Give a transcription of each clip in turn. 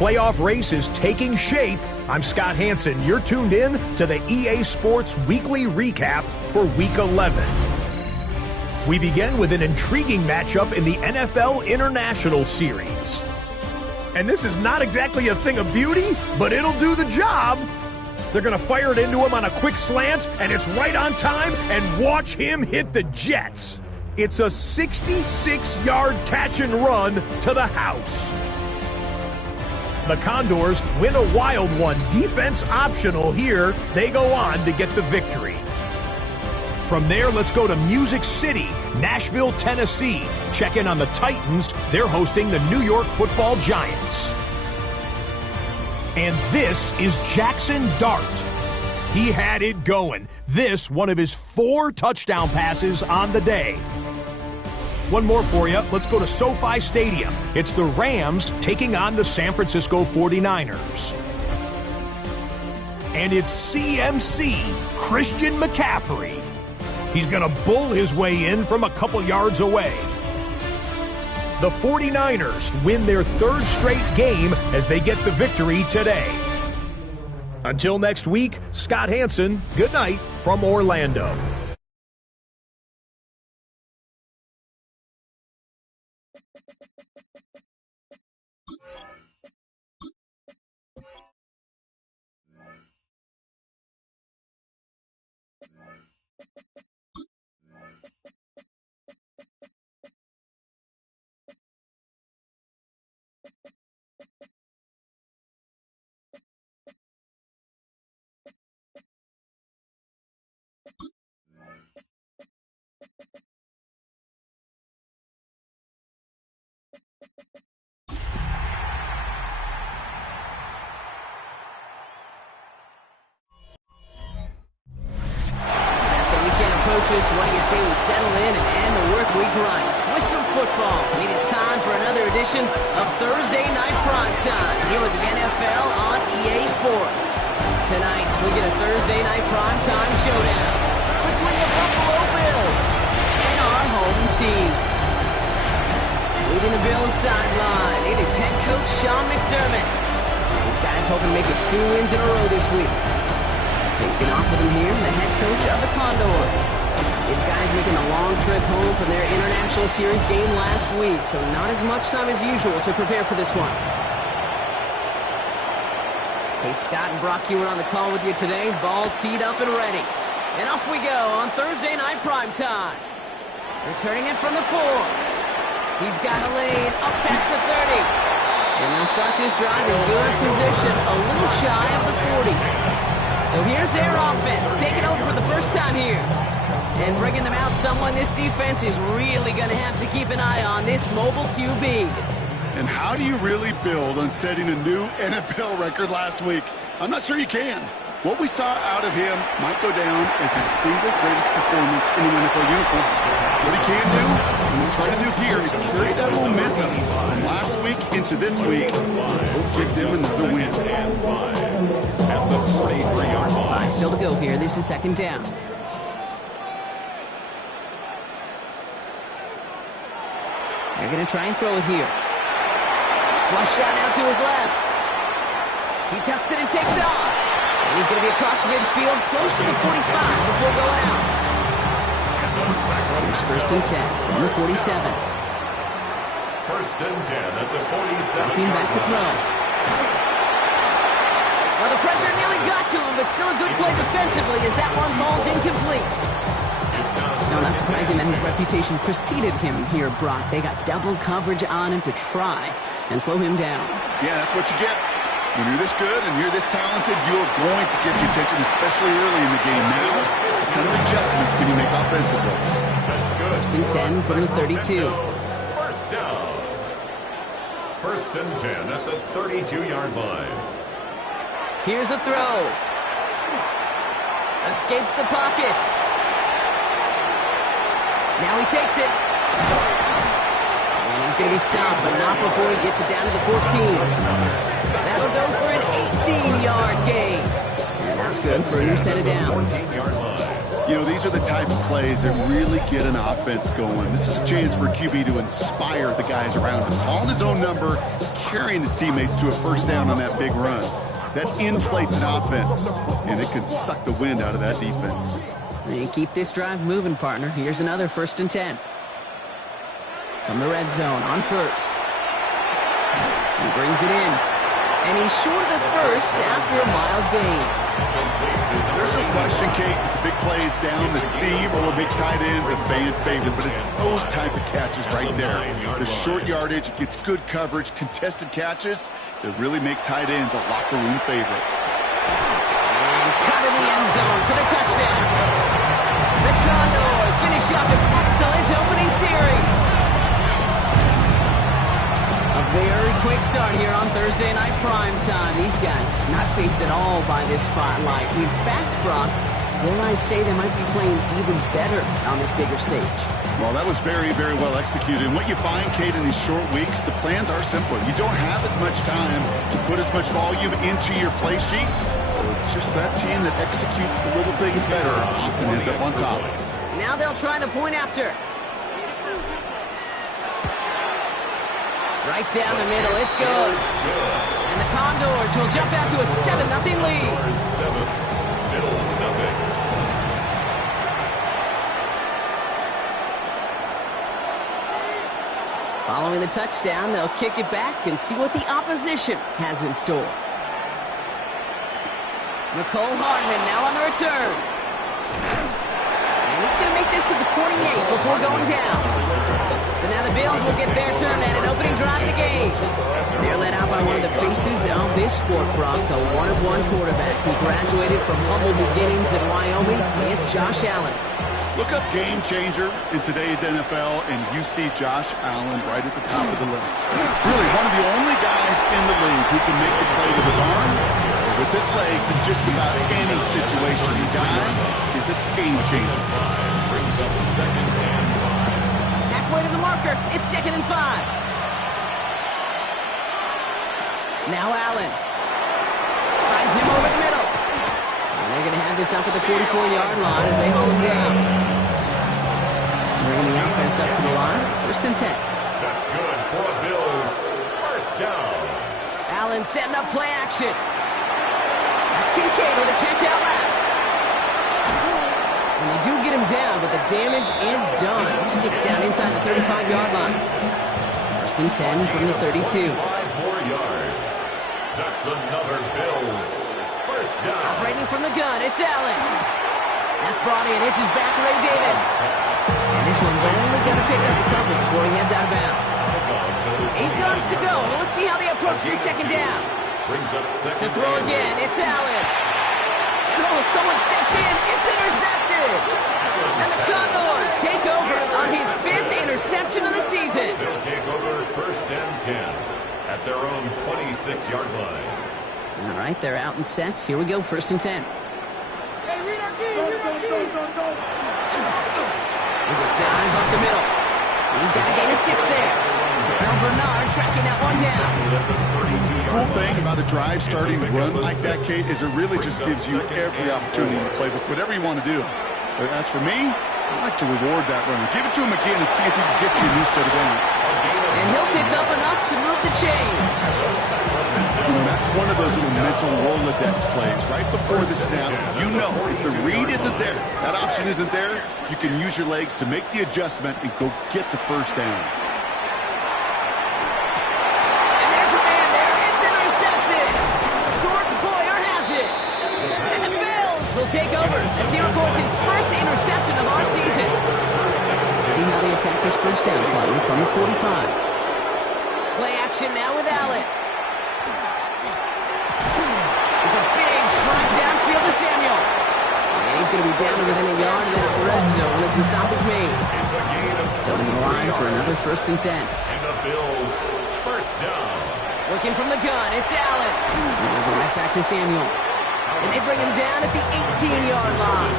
playoff race is taking shape. I'm Scott Hanson. You're tuned in to the EA Sports Weekly Recap for Week 11. We begin with an intriguing matchup in the NFL International Series. And this is not exactly a thing of beauty, but it'll do the job. They're going to fire it into him on a quick slant, and it's right on time, and watch him hit the Jets. It's a 66-yard catch and run to the house. The Condors win a wild one, defense optional here. They go on to get the victory. From there, let's go to Music City, Nashville, Tennessee. Check in on the Titans. They're hosting the New York Football Giants. And this is Jackson Dart. He had it going. This, one of his 4 touchdown passes on the day. One more for you. Let's go to SoFi Stadium. It's the Rams taking on the San Francisco 49ers. And it's CMC, Christian McCaffrey. He's going to bull his way in from a couple yards away. The 49ers win their 3rd straight game as they get the victory today. Until next week, Scott Hanson, good night from Orlando. What do you say we settle in and end the work week right with some football? It is time for another edition of Thursday Night Primetime here with the NFL on EA Sports. Tonight, we get a Thursday Night Primetime showdown between the Buffalo Bills and our home team. Leading the Bills sideline, it is head coach Sean McDermott. These guys hoping to make it 2 wins in a row this week. Facing off with him here, the head coach of the Condors. These guys making a long trip home from their International Series game last week, so not as much time as usual to prepare for this one. Kate Scott and Brock Hewitt on the call with you today. Ball teed up and ready. And off we go on Thursday Night Primetime. Returning it from the 4. He's got a lane up past the 30. And they'll start this drive in good position, a little shy of the 40. So here's their offense, taking over for the first time here. And bringing them out someone this defense is really going to have to keep an eye on, this mobile QB. And how do you really build on setting a new NFL record last week? I'm not sure you can. What we saw out of him might go down as his single greatest performance in an NFL uniform. What he can do, and we'll try to do here, is carry that momentum from last week into this week. We'll give them another win. At the 43-yard line. Still to go here. This is 2nd down. They're going to try and throw it here. Flush shot out to his left. He tucks it and takes off. And he's going to be across midfield, close to the 45 before going out. Here's 1st and 10 from the 47. 1st and 10 at the 47. Dropping back to throw. Well, the pressure nearly got to him, but still a good play defensively as that one falls incomplete. Now, not surprising that his reputation preceded him here, Brock. They got double coverage on him to try and slow him down. Yeah, that's what you get. When you're this good and you're this talented, you're going to get the attention, especially early in the game. Now, what kind of adjustments can you make offensively? That's good. 1st and 10 from the 32. First down. 1st and 10 at the 32-yard line. Here's a throw. Escapes the pocket. Now he takes it. And he's going to be stopped, but not before he gets it down to the 14. That'll go for an 18-yard gain. And that's good for a new set of downs. You know, these are the type of plays that really get an offense going. This is a chance for QB to inspire the guys around him. Calling his own number, carrying his teammates to a first down on that big run. That inflates an offense, and it can suck the wind out of that defense. And keep this drive moving, partner. Here's another 1st and 10. From the red zone on first. He brings it in. And he's short of the first after a mild gain. There's no question, Kate, that the big plays down the seam or big tight ends a fan favorite, but it's those type of catches right there. The short yardage, it gets good coverage, contested catches that really make tight ends a locker room favorite. And cut in the end zone for the touchdown. The Condors finish up an excellent opening series. A very quick start here on Thursday Night Primetime. These guys not faced at all by this spotlight. In fact, Brock, dare I say they might be playing even better on this bigger stage. Well, that was very, very well executed. And what you find, Kate, in these short weeks, the plans are simpler. You don't have as much time to put as much volume into your play sheet. So it's just that team that executes the little things better often ends up on top. Now they'll try the point after. Right down the middle, it's good. And the Condors will jump out to a 7-0 lead. 7, Bills nothing. Following the touchdown, they'll kick it back and see what the opposition has in store. Nicole Hardman now on the return. And he's going to make this to the 28 before going down. So now the Bills will get their turn at an opening drive of the game. They're led out by one of the faces of this sport, Brock, a one-of-one quarterback who graduated from humble beginnings in Wyoming. It's Josh Allen. Look up game changer in today's NFL, and you see Josh Allen right at the top of the list. Really, one of the only guys in the league who can make the play with his arm or with his legs in just about any situation. The guy is a game changer. Brings up 2nd and 5. Halfway to the marker, it's 2nd and 5. Now Allen finds him over the middle. And they're going to have this up at the 44-yard line as they hold him down. Bringing the offense up to the line. 1st and 10. That's good for a Bills 1st down. Allen setting up play action. That's Kincaid with a catch out left. And they do get him down, but the damage is done. He gets down inside the 35-yard line. 1st and 10 from the 32. 5 more yards. That's another Bills 1st down. Operating from the gun, it's Allen. That's brought in. It's his back, Ray Davis. And this one's only going to pick up the cover before he heads out of bounds. 8 yards to go. Well, let's see how they approach the 2nd down. Brings up 2nd. The throw again. It's Allen. And oh, someone stepped in. It's intercepted. And the Condors take over on his 5th interception of the season. They'll take over 1st and 10 at their own 26-yard line. All right, they're out and set. Here we go, 1st and 10. There's a dive up the middle. He's got a gain of 6 there. Now Bernard tracking that one down. The cool thing about a drive starting run like that, Kate, is it really just gives you every opportunity in the playbook, whatever you want to do. But as for me, I like to reward that runner. Give it to him again and see if he can get you a new set of downs. And he'll pick up enough to move the chains. That's one of those little mental Rolodex plays. Right before the snap, you know if the read isn't there, that option isn't there, you can use your legs to make the adjustment and go get the 1st down. And there's a man there. It's intercepted. Jordan Poyer has it. And the Bills will take over as he records his 1st interception of our season. Let's see how they attack this 1st down partner from the 45. Play action now with Allen. It's a big strike downfield to Samuel. And he's going to be down to within a yard of that red zone as the stop is made. It's a gain of 2 Going to the line for another 1st and 10. And the Bills 1st down. Working from the gun, it's Allen. He goes right back to Samuel. And they bring him down at the 18-yard line.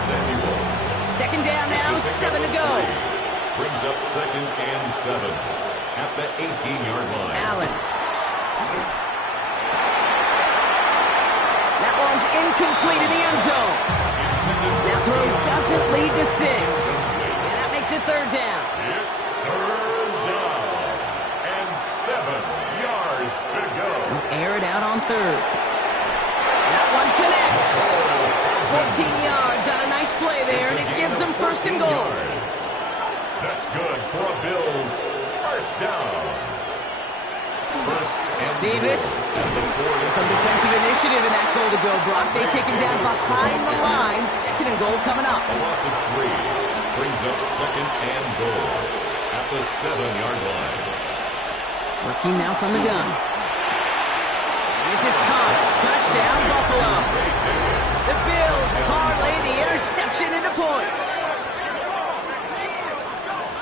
2nd down now, 7 to go. Brings up 2nd and 7 at the 18-yard line. Allen. That one's incomplete in the end zone. That throw doesn't lead to 6. And that makes it 3rd down. It's 3rd down and 7 yards to air it out on third. That one connects. 14 yards on a nice play there, and it gives them first and goal. That's good for a Bills first down. First and Davis. Some defensive initiative in that goal to go, Brock. They take him down behind the line. Second and goal coming up. A loss of 3 brings up second and goal at the 7-yard line. Working now from the gun. This is Cox. Touchdown, Buffalo. The Bills parlay the interception into points.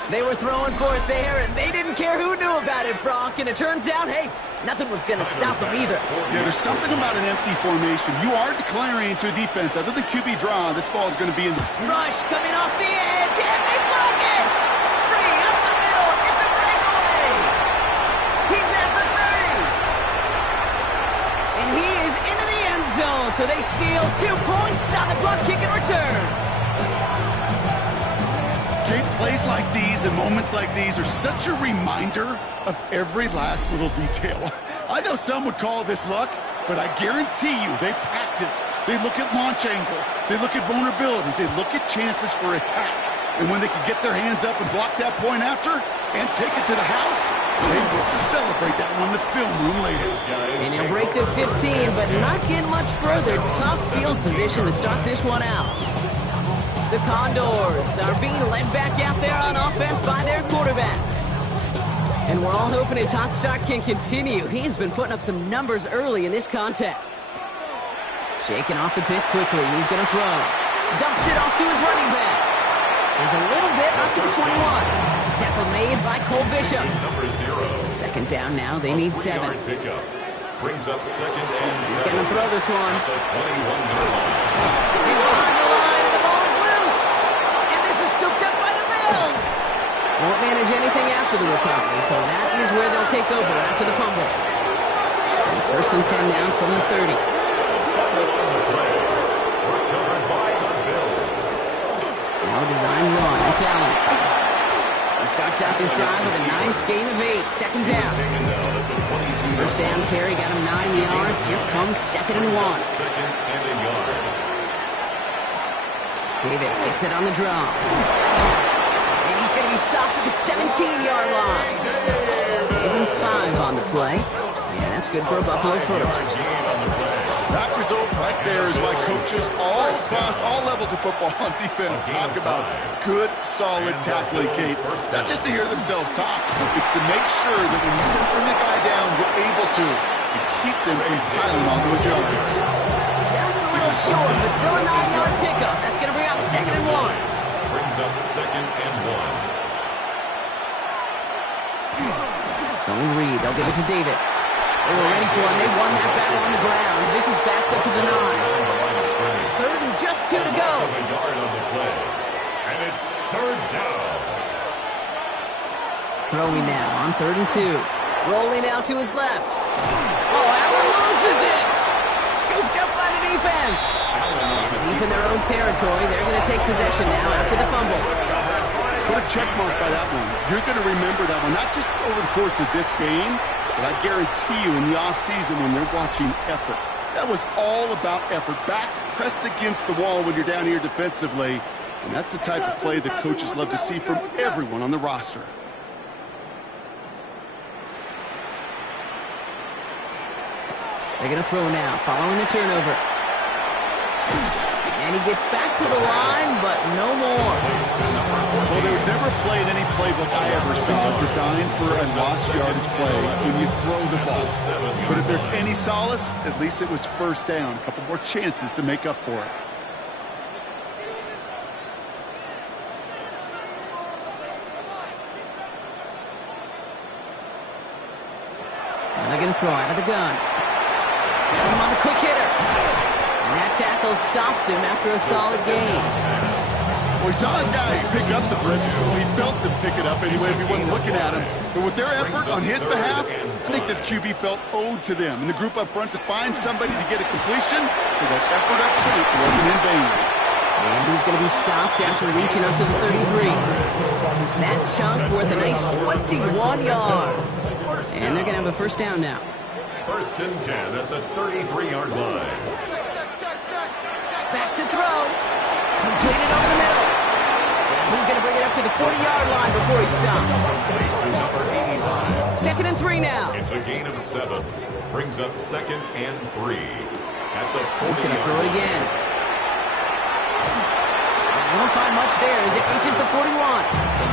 They were throwing for it there, and they didn't care who knew about it, Brock. And it turns out, hey, nothing was going to stop them either. Yeah, there's something about an empty formation. You are declaring to a defense. Other than QB draw, this ball is going to be in the... Rush coming off the edge, and they broke it! Free up the middle. It's a breakaway. He's at the 30. And he is into the end zone, so they steal 2 points on the block kick and return. Great plays like these and moments like these are such a reminder of every last little detail. I know some would call this luck, but I guarantee you they practice. They look at launch angles. They look at vulnerabilities. They look at chances for attack. And when they can get their hands up and block that point after and take it to the house, they will celebrate that one in the film room later. And he'll break the 15, but not get much further. Tough field position to start this one out. The Condors are being led back out there on offense by their quarterback. And we're all hoping his hot start can continue. He's been putting up some numbers early in this contest. Shaking off the pick quickly. He's going to throw. Dumps it off to his running back. He's a little bit up to the 21. Tackle made by Cole Bishop. Number 0. Second down now. They need 7. Pickup brings up second and 7. He's going to throw this one. At the 21-yard line. Behind the line, and the ball is loose. And this is scooped up by the Bills. Won't manage anything after the recovery, so that is where they'll take over after the fumble. So first and 10 now from the 30. Now a design run. It's Allen. He starts out this drive with a nice gain of 8. Second down. First down carry got him 9 yards. Here comes second and 1. Second and a yard. Davis gets it on the draw. And he's going to be stopped at the 17-yard line. Even 5 on the play. Yeah, that's good for a Buffalo first. That result right there is why coaches all across all levels of football on defense talk about good, solid tackling, Kate. It's not just to hear themselves talk. It's to make sure that when you bring the guy down, you're able to keep them from piling on those yards. Just a little short, but still a 9-yard pickup. That's going to bring up second and 1. Brings up second and 1. It's only Reed. They'll give it to Davis. They were ready for him. They won that battle on the ground. This is backed up to the 9. Third and just 2 to go. A yard on the play. And it's third down. Throwing now on 3rd and 2. Rolling out to his left. Oh, Allen loses it. Scooped up by the defense. And deep in their own territory, they're going to take possession now after the fumble. Put a check mark by that one. You're going to remember that one, not just over the course of this game, but I guarantee you in the offseason when they're watching effort. That was all about effort. Backs pressed against the wall when you're down here defensively. And that's the type of play that coaches love to see from everyone on the roster. They're going to throw now, following the turnover. And he gets back to the line, but no more. Well, there was never a play in any playbook I ever saw designed for a lost yardage play when you throw the ball. But if there's any solace, at least it was first down. A couple more chances to make up for it. And they're going to throw out of the gun. Gets him on the quick hitter. And that tackle stops him after a solid gain. Well, we saw his guys pick up the blitz. We felt them pick it up anyway. We wasn't looking at him. But with their effort on his behalf, I think this QB felt owed to them. And the group up front to find somebody to get a completion, so that effort up front wasn't in vain. And he's going to be stopped after reaching up to the 33. That chunk worth a nice 21 yards. And they're going to have a first down now. First and 10 at the 33-yard line. Back to throw. Completed over the middle. And he's going to bring it up to the 40-yard line before he stops. To number 85. Second and 3 now. It's a gain of 7. Brings up second and 3. At the 40-yard line. He's going to throw it again. Won't find much there as it reaches the 41.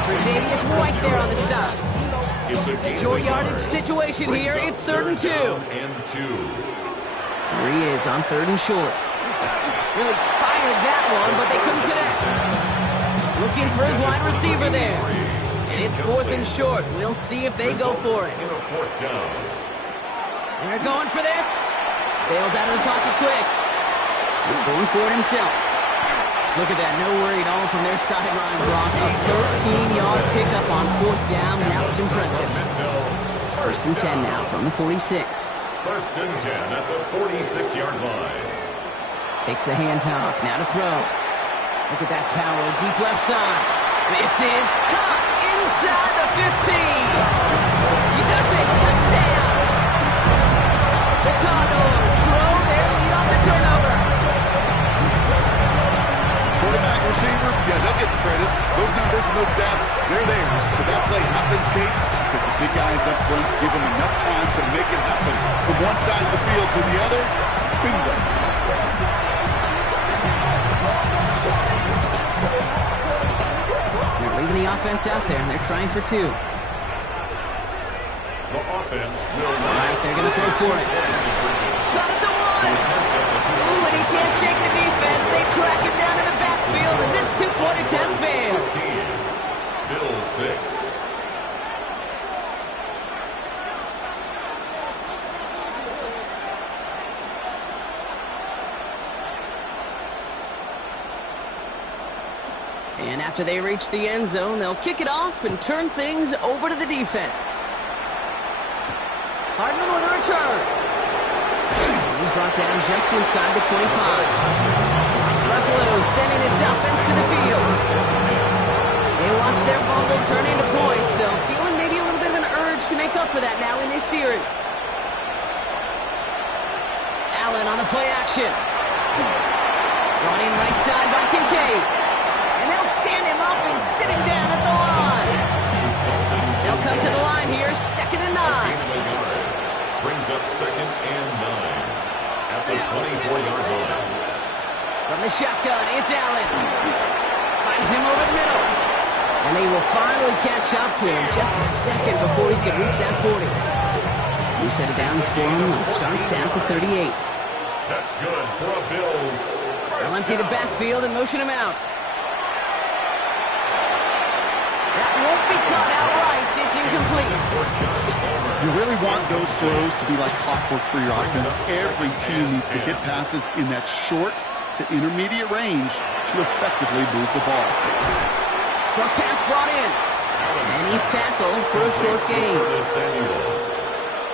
Tre'Davious White there on the stop. It's a gain Short of yardage 8. situation Brings here. up It's third and 2. down and 2. Here he is on third and short. Really fired that one, but they couldn't connect. Looking for his wide receiver there. And it's fourth and short. We'll see if they go for it. In a fourth down. They're going for this. Bails out of the pocket quick. He's going for it himself. Look at that. No worry at all from their sideline, Brock. A 13-yard pickup on fourth down. That's impressive. First and 10 now from the 46. First and 10 at the 46-yard line. Takes the handoff. Now to throw. Look at that power. Deep left side. This is caught inside the 15. He does it. Touchdown. The Condors grow their lead on the turnover. Quarterback, receiver, yeah, they'll get the credit. Those numbers and those stats, they're theirs. But that play happens, Kate, because the big guys up front give them enough time to make it happen. From one side of the field to the other, bingo. They're leaving the offense out there, and they're trying for 2. The offense will All right, they're going to throw for it. Got it to 1. Ooh, and he can't shake the defense. They track him down in the backfield, and this two-point attempt fails. Bill 6. And after they reach the end zone, they'll kick it off and turn things over to the defense. Hardman with a return. He's brought down just inside the 25. Buffalo sending its offense to the field. They watch their fumble turn into points, so feeling maybe a little bit of an urge to make up for that now in this series. Allen on the play action. Brought in right side by Kincaid. And they'll stand him up and sit him down at the line. They'll come to the line here, second and 9. Brings up second and 9 at the 24-yard line. From the shotgun, it's Allen. Finds him over the middle. And they will finally catch up to him just a second before he could reach that 40. New set of downs for him. Starts at the 38. That's good for a Bills. They'll empty the backfield and motion him out. That won't be caught outright. It's incomplete. You really want those throws to be like clockwork for your offense. Every team needs to hit passes in that short to intermediate range to effectively move the ball. Short pass brought in. And he's tackled for a short gain.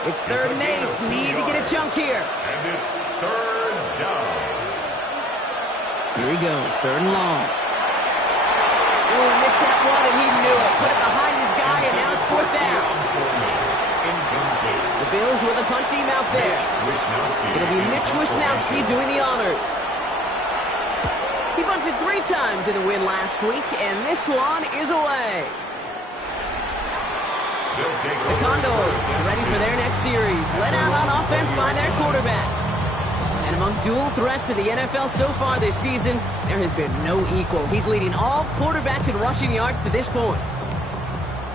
It's third and 8. Need to get a chunk here. And it's third down. Here he goes. Third and long. Oh, he missed that one, and he knew it. Put it behind his guy, and now it's fourth down. The Bills with a punt team out there. It'll be Mitch Wisnowski doing the honors. He punted 3 times in the win last week, and this one is away. The Condors ready for their next series. Led out on offense by their quarterback. And among dual threats in the NFL so far this season, there has been no equal. He's leading all quarterbacks in rushing yards to this point.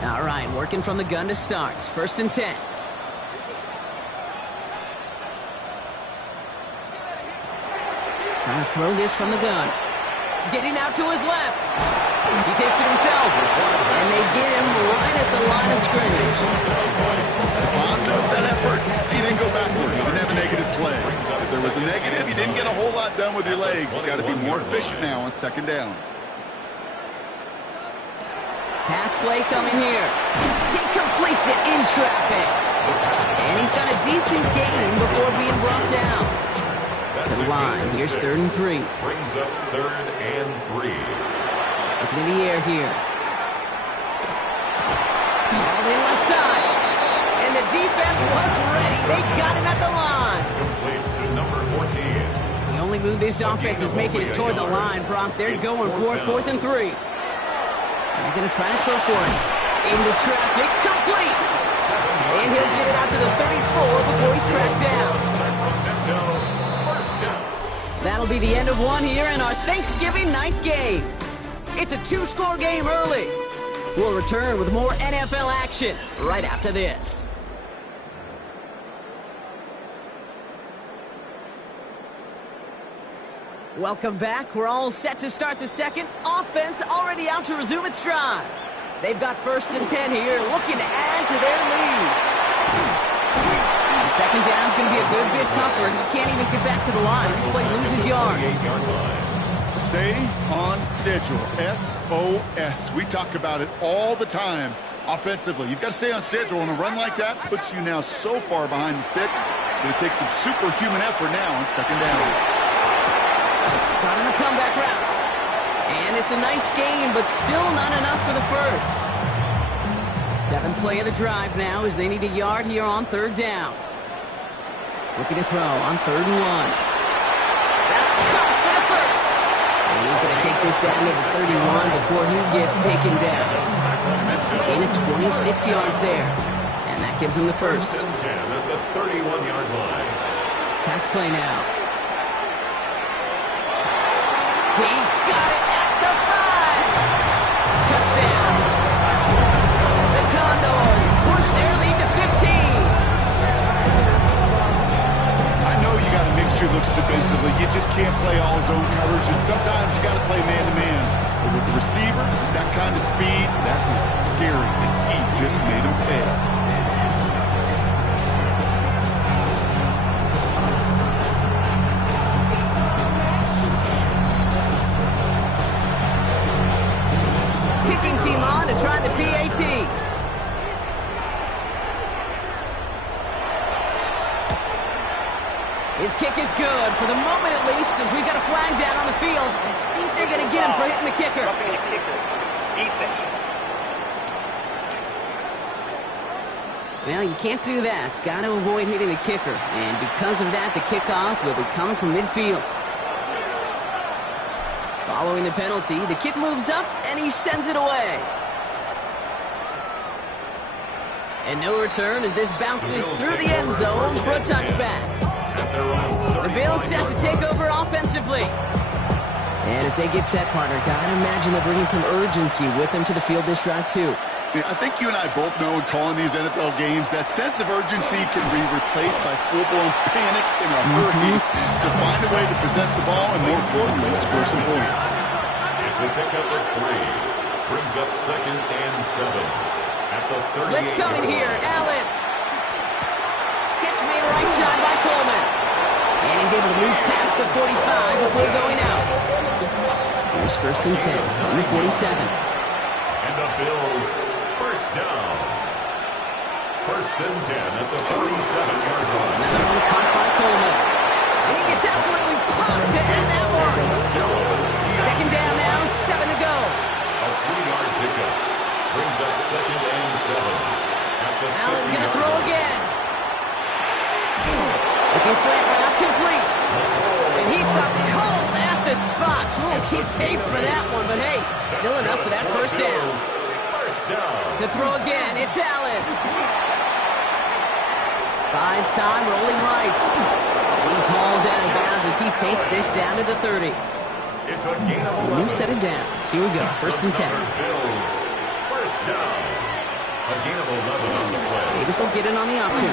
All right, working from the gun to start. First and 10. Trying to throw this from the gun. Getting out to his left. He takes it himself. And they get him right at the line of scrimmage. Positive with that effort. He didn't go backwards. He didn't have a negative play. If there was a negative, you didn't get a whole lot done with your legs. Got to be more efficient now on second down. Pass play coming here. He completes it in traffic. And he's got a decent gain before being brought down. To the line. Here's third and 3. Brings up third and 3. Looking in the air here. All in left side. And the defense was ready. They got him at the line. Complete to number 14. The only move this offense is making is toward the line, Brock. They're going for it, 4th and 3. They're going to try to throw for it. Into traffic, complete. And he'll get it out to the 34 before he's tracked down. Sacramento, first down. That'll be the end of one here in our Thanksgiving night game. It's a 2-score game early. We'll return with more NFL action right after this. Welcome back. We're all set to start the second. Offense already out to resume its drive. They've got 1st and 10 here, looking to add to their lead. And second down's going to be a good bit tougher. He can't even get back to the line. This play loses yards. Stay on schedule. SOS. We talk about it all the time offensively. You've got to stay on schedule, and a run like that puts you now so far behind the sticks that it takes some superhuman effort now on second down. Got in the comeback route. And it's a nice game, but still not enough for the first. 7th play of the drive now as they need a yard here on 3rd down. Looking to throw on 3rd and 1. That's caught for the first. And he's going to take this down to the 31 before he gets taken down. Gain of 26 yards there. And that gives him the first. 1st and 10 at the 31-yard line. Pass play now. He's got it at the 5. Touchdown. The Condors push their lead to 15. I know you got a mixture looks defensively. You just can't play all zone coverage, and sometimes you got to play man-to-man. But with the receiver, with that kind of speed, that is scary, and he just made him pay. Team on to try the PAT. His kick is good for the moment at least, as we've got a flag down on the field. I think they're going to get him for hitting the kicker. Well, you can't do that. Got to avoid hitting the kicker. And because of that, the kickoff will be coming from midfield. Following the penalty, the kick moves up, and he sends it away. And no return as this bounces through the end zone for a touchback. The Bills set to take over offensively. And as they get set, partner, gotta imagine they're bringing some urgency with them to the field this drive, too. I think you and I both know in calling these NFL games that sense of urgency can be replaced by full-blown panic in a hurry. So find a way to possess the ball and, more importantly, score some points. It's a pickup at 3. Brings up 2nd and 7 at the 38. Let's come in here. Allen. Catch made right side by Coleman. And he's able to move past the 45 before going out. Here's 1st and 10 on the 47. And the Bills first down. 1st and 10 at the 47-yard line. Another one caught by Coleman. And he gets absolutely popped to end that one. 2nd down now, 7 to go. A 3-yard pickup. Brings up 2nd and 7 at the Allen 50-yard gonna throw line. again. Looking slant route complete. And he stopped cold at the spot. Won't keep paid for that one, but hey, still enough for that first down. First down. To throw again, it's Allen. Buys time, rolling right. He's hauled out of bounds as he takes this down to the 30. It's a gain of So a new set of downs. Here we go, 1st and 10. Bills first down. A gain of 11 on the play. Davis will get in on the option.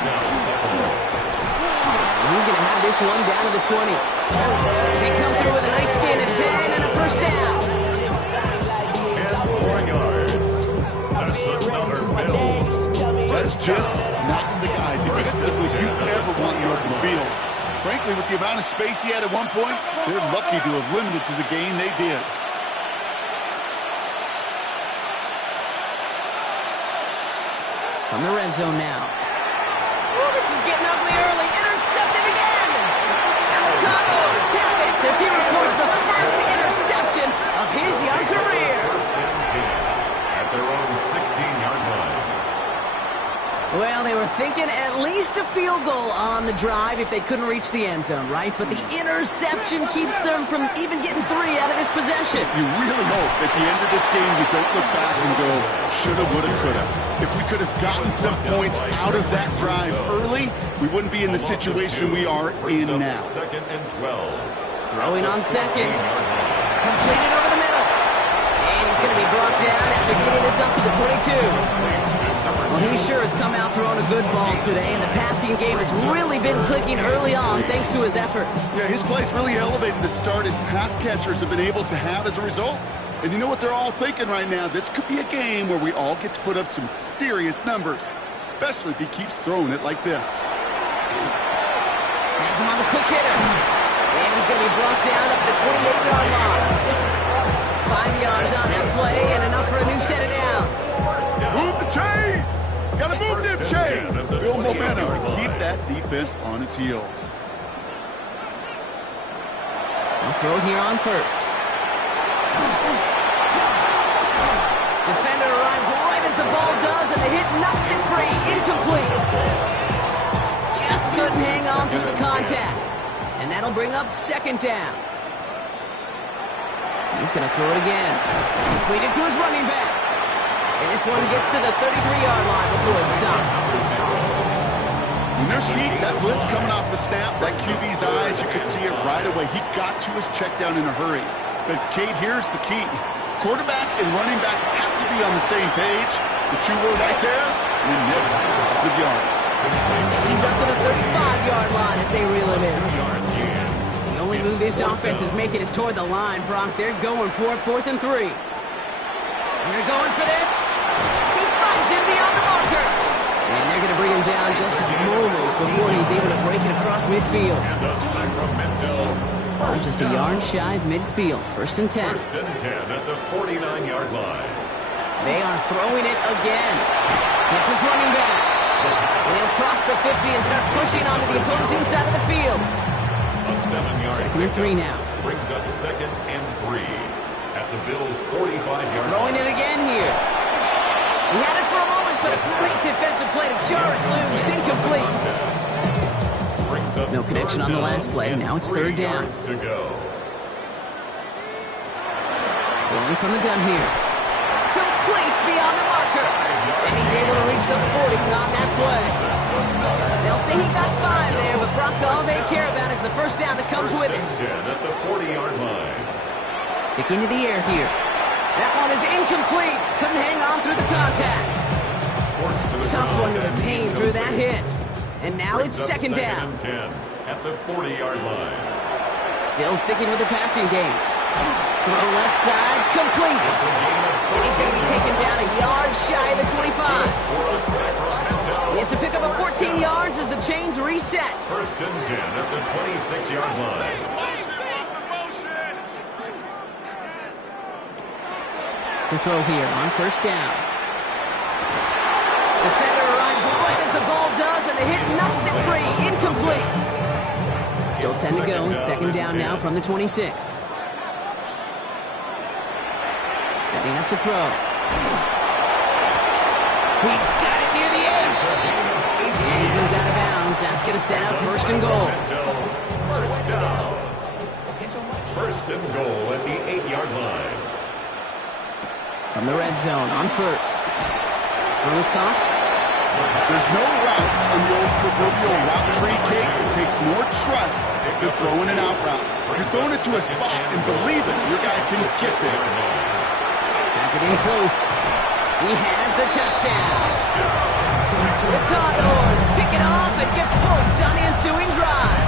He's going to have this one down to the 20. They come through with a nice gain of 10 and a first down. 10 more yards. That's another Bills. That's just not the guy defensively you ever want in the open field. Frankly, with the amount of space he had at one point, they're lucky to have limited to the gain they did. From the red zone now. Oh, this is getting ugly early. Intercepted again. And the Condors have it as he records the first interception of his young career. 1st and 10 at their own 16-yard line. Well, they were thinking at least a field goal on the drive if they couldn't reach the end zone, right? But the interception keeps them from even getting 3 out of this possession. You really hope at the end of this game you don't look back and go, shoulda, woulda, coulda. If we could have gotten some points out of that drive early, we wouldn't be in the situation we are in now. Second and 12. Throwing on second. Completed over the middle. And he's going to be brought down after getting this up to the 22. Well, he sure has come out throwing a good ball today, and the passing game has really been clicking early on thanks to his efforts. Yeah, his play's really elevated the start his pass catchers have been able to have as a result. And you know what they're all thinking right now? This could be a game where we all get to put up some serious numbers, especially if he keeps throwing it like this. Has him on the quick hitter. And he's going to be brought down up the 28-yard line. 5 yards on that play and enough for a new set of downs. Move the chains! Gotta move them chains! Build momentum. Keep that defense on its heels. He'll throw here on first. Defender arrives right as the ball does, and the hit knocks it free. Incomplete. Just couldn't hang on through the contact. And that'll bring up second down. He's going to throw it again. Completed to his running back. And this one gets to the 33-yard line before it's stopped. When there's heat, that blitz coming off the snap, that QB's eyes, you could see it right away. He got to his check down in a hurry. But, Kate, here's the key. Quarterback and running back have to be on the same page. The two were right there, and then net positive yards. He's up to the 35-yard line as they reel him in. The only move this offense is making is toward the line, Brock. They're going for it, 4th and 3. They're going for this. He finds him beyond the marker. And they're going to bring him down just a moment before he's able to break it across midfield. Just a yard shy of midfield. 1st and 10. 1st and 10 at the 49-yard line. They are throwing it again. It's his running back. And he'll cross the 50 and start pushing onto the opposing side of the field. A 7-yard 2nd and 3 now. Brings up 2nd and 3 at the Bills' 45-yard line. Throwing it again here. He had it for a moment, but a great defensive play to jar it loose. Incomplete. No connection on the last play. Now it's 3rd down. To go. Throwing from the gun here. Complete beyond the marker. And he's able to reach the 40 on that play. They'll say he got 5 there, but Brock, all they care about is the first down that comes with it. 10 at the 40-yard line. Sticking to the air here. That one is incomplete. Couldn't hang on through the contact. Tough one to retain through that hit. And now it's 2nd down. 2nd and 10 at the 40-yard line. Still sticking with the passing game. Throw left side, complete. And he's going to be taken down a yard shy of the 25. It's a pickup of 14 yards as the chains reset. 1st and 10 at the 26-yard line. To throw here on 1st down. Defender arrives right as the ball does, and the hit knocks it free. Incomplete. Still 10 to go. 2nd down now from the 26. Setting up to throw. He's got it near the edge. And he goes out of bounds. That's going to set up 1st and goal. 1st down. 1st and goal at the 8-yard line. From the red zone on 1st. Throw is caught. There's no routes on the old proverbial route tree, Kate. It takes more trust than throwing an out route. You're throwing it to a spot and believe it, your guy can get there. Has it in close. He has the touchdown. The Condors pick it off and get points on the ensuing drive.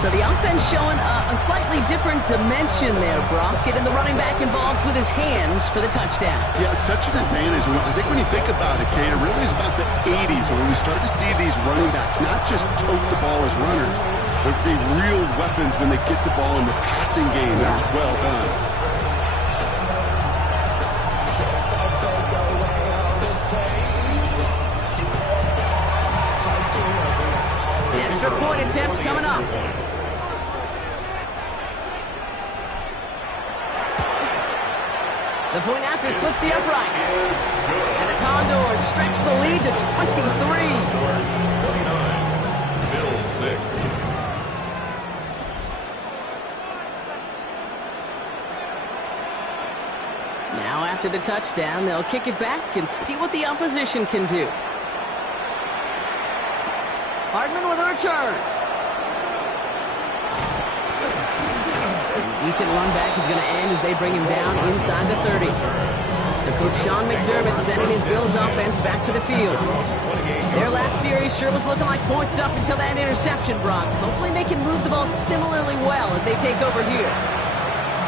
So the offense showing a slightly different dimension there, Brock. Getting the running back involved with his hands for the touchdown. Yeah, such an advantage. I think when you think about it, Kate, it really is about the 80s when we start to see these running backs not just tote the ball as runners, but be real weapons when they get the ball in the passing game. Yeah. That's well done. The extra point attempt coming up. The point after splits the uprights. And the Condors stretch the lead to 23. Condors 29, Bills 6. Now after the touchdown, they'll kick it back and see what the opposition can do. Hardman with a return. Decent run back is going to end as they bring him down inside the 30. So Coach Sean McDermott sending his Bills offense back to the field. Their last series sure was looking like points up until that interception, Brock. Hopefully they can move the ball similarly well as they take over here.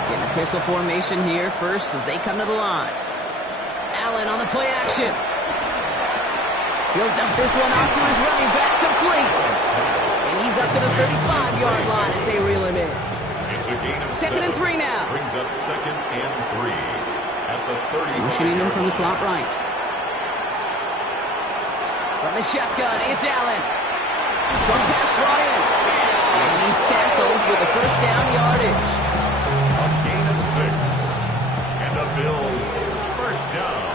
Getting a pistol formation here first as they come to the line. Allen on the play action. He'll dump this one off to his running back, complete. And he's up to the 35-yard line as they reel him in. It's a gain of 2nd and 3 now. Brings up 2nd and 3 at the 30. Motioning him from the slot right. From the shotgun, it's Allen. Some pass brought in. And he's tackled with the first down yardage. A gain of 6. And the Bills first down.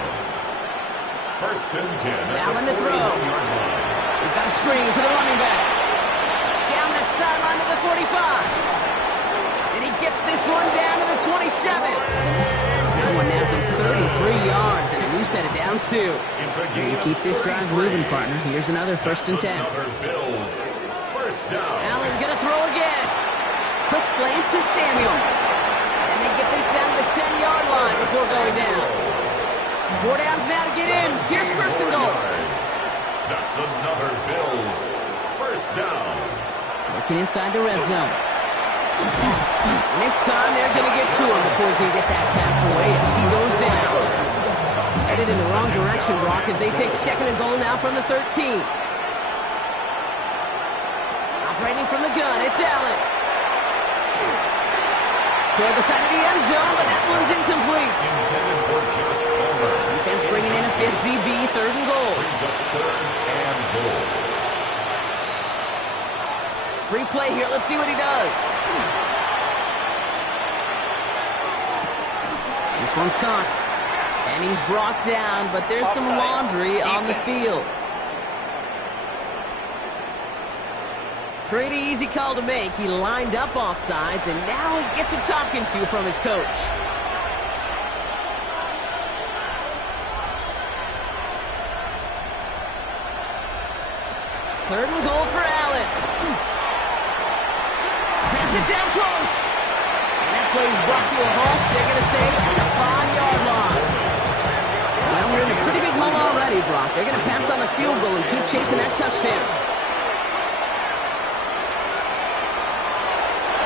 1st and 10. Allen to throw. We've got a screen to the running back. Down the sideline to the 45. And he gets this one down to the 27. That one nabs him 33 yards and a new set of downs, too. You keep this drive moving, partner. Here's another 1st and 10. Bills first down. Allen gonna throw again. Quick slant to Samuel. And they get this down to the 10-yard line before going down. 4 downs now to get in. Here's 1st and goal. That's another Bills first down. Working inside the red zone. And this time they're going to get to him before he can get that pass away as he goes down. Headed in the wrong direction, Brock, as they take 2nd and goal now from the 13. Operating from the gun, it's Allen. Toward the side of the end zone, but that one's incomplete. Intended for Josh Palmer. Defense bringing in a 5th DB, 3rd and goal. Brings up 3rd and goal. Free play here. Let's see what he does. This one's caught. And he's brought down, but there's some laundry on the field. Pretty easy call to make. He lined up offsides, and now he gets a talking to from his coach. Third and goal for Allen. Pass it down close. And that play is brought to a halt. They're going to say at the 5-yard line. Well, we're in a pretty big hole already, Brock. They're going to pass on the field goal and keep chasing that touchdown.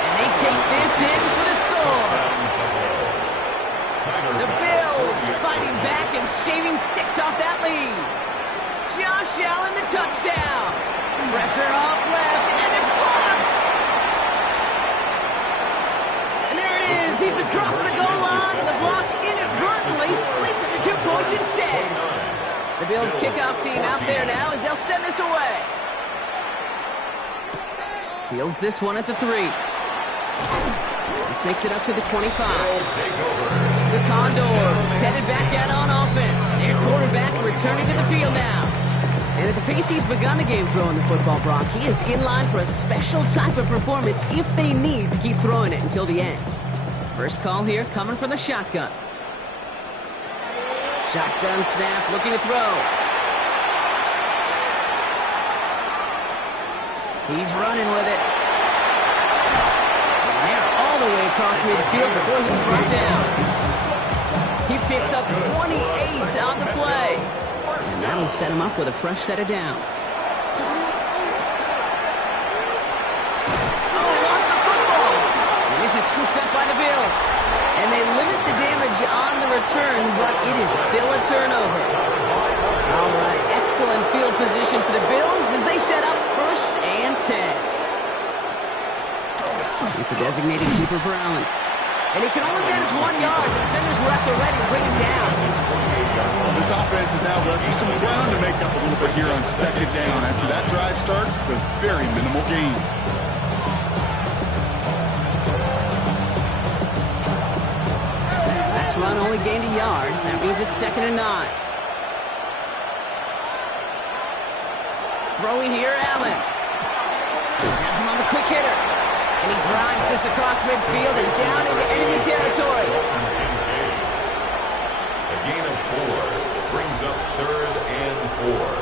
And they take this in for the score. The Bills fighting back and shaving 6 off that lead. Josh Allen, the touchdown. Pressure off left, and it's blocked. And there it is. He's across the goal line, and the block inadvertently leads him to 2 points instead. The Bills kickoff team out there now as they'll send this away. Fields this one at the 3. This makes it up to the 25. The Condors headed back out on offense. Their quarterback returning to the field now. And at the pace he's begun the game throwing the football, Brock, he is in line for a special type of performance if they need to keep throwing it until the end. First call here coming from the shotgun. Shotgun snap, looking to throw. He's running with it. And they're all the way across midfield before he's brought down. He picks up 28 on the play. And that'll set him up with a fresh set of downs. Oh, he lost the football. And this is scooped up by the Bills. And they limit the damage on the return, but it is still a turnover. All right, excellent field position for the Bills as they set up 1st and 10. It's a designated keeper for Allen. And he can only manage 1 yard. The defenders were at the ready to bring him down. This offense has now left you some ground to make up a little bit here on 2nd down. After that drive starts, with a very minimal gain. Last run only gained a yard. That means it's 2nd and 9. Throwing here, Allen. Has him on the quick hitter. And he drives this across midfield and down into enemy territory. A gain of 4 brings up 3rd and 4.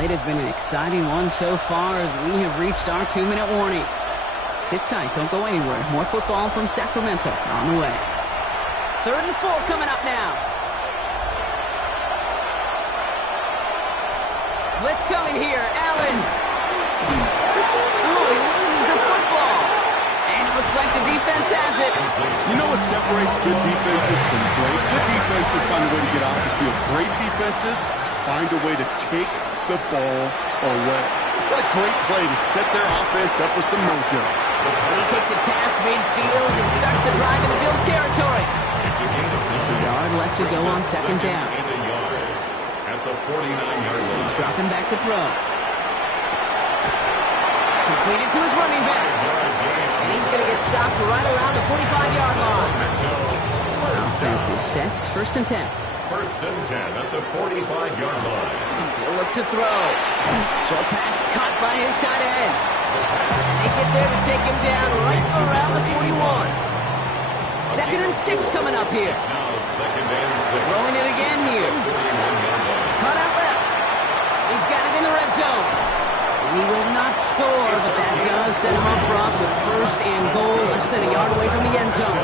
It has been an exciting one so far as we have reached our 2-minute warning. Sit tight, don't go anywhere. More football from Sacramento on the way. 3rd and 4 coming up now. Blitz coming here, Allen. Oh, he loses the football. And it looks like the defense has it. You know what separates good defenses from great? Good defenses find a way to get off the field. Great defenses find a way to take the ball away. What a great play to set their offense up with some mojo. And he takes it past midfield and starts the drive into Bills territory. Just a yard left to go on 2nd down. At the 49-yard line. He's dropping back to throw. Completed to his running back. And he's going to get stopped right around the 45-yard line. Offense is set. 1st and 10. 1st and 10 at the 45-yard line. He'll look to throw. Short pass caught by his tight end. They get there to take him down right around the 41. 2nd and 6 coming up here. It's now 2nd and 6. Throwing it again here. Cut out left. He's got it in the red zone. He will not score, but that does set him up front with 1st and goal, less than a yard away from the end zone.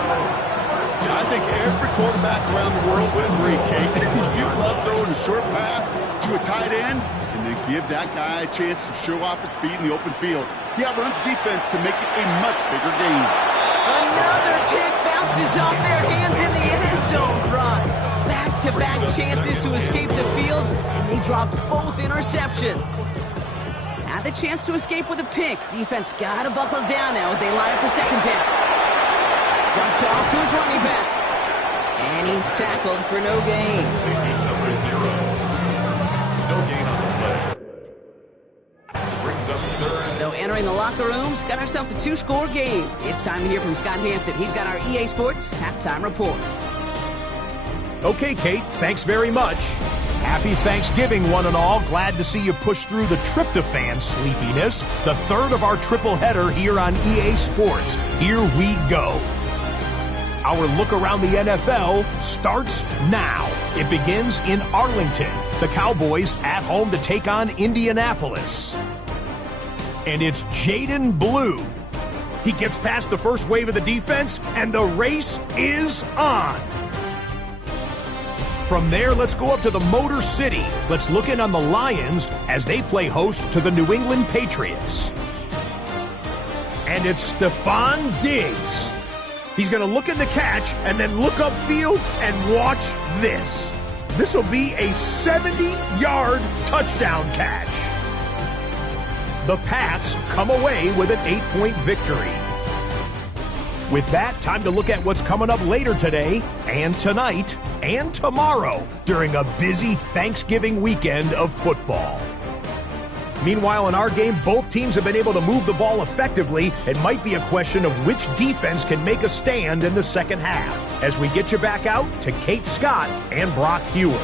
I think every quarterback around the world would agree, Kate. You love throwing a short pass to a tight end and then give that guy a chance to show off his speed in the open field. He outruns defense to make it a much bigger game. Another kick bounces off their hands in the end zone run. Back-to-back chances to escape the field, and they dropped both interceptions. Had the chance to escape with a pick. Defense got to buckle down now as they line up for 2nd down. Dumped off to his running back. And he's tackled for no gain. Number 0. No gain on the play. Brings up 3rd. So entering the locker rooms, got ourselves a 2-score game. It's time to hear from Scott Hanson. He's got our EA Sports halftime report. Okay, Kate, thanks very much. Happy Thanksgiving, one and all. Glad to see you push through the tryptophan sleepiness. The 3rd of our triple header here on EA Sports. Here we go. Our look around the NFL starts now. It begins in Arlington. The Cowboys at home to take on Indianapolis. And it's Jaden Blue. He gets past the first wave of the defense, and the race is on. From there, let's go up to the Motor City. Let's look in on the Lions as they play host to the New England Patriots. And it's Stephon Diggs. He's going to look in the catch and then look upfield and watch this. This will be a 70-yard touchdown catch. The Pats come away with an 8-point victory. With that, time to look at what's coming up later today and tonight and tomorrow during a busy Thanksgiving weekend of football. Meanwhile, in our game, both teams have been able to move the ball effectively. It might be a question of which defense can make a stand in the second half. As we get you back out to Kate Scott and Brock Huard.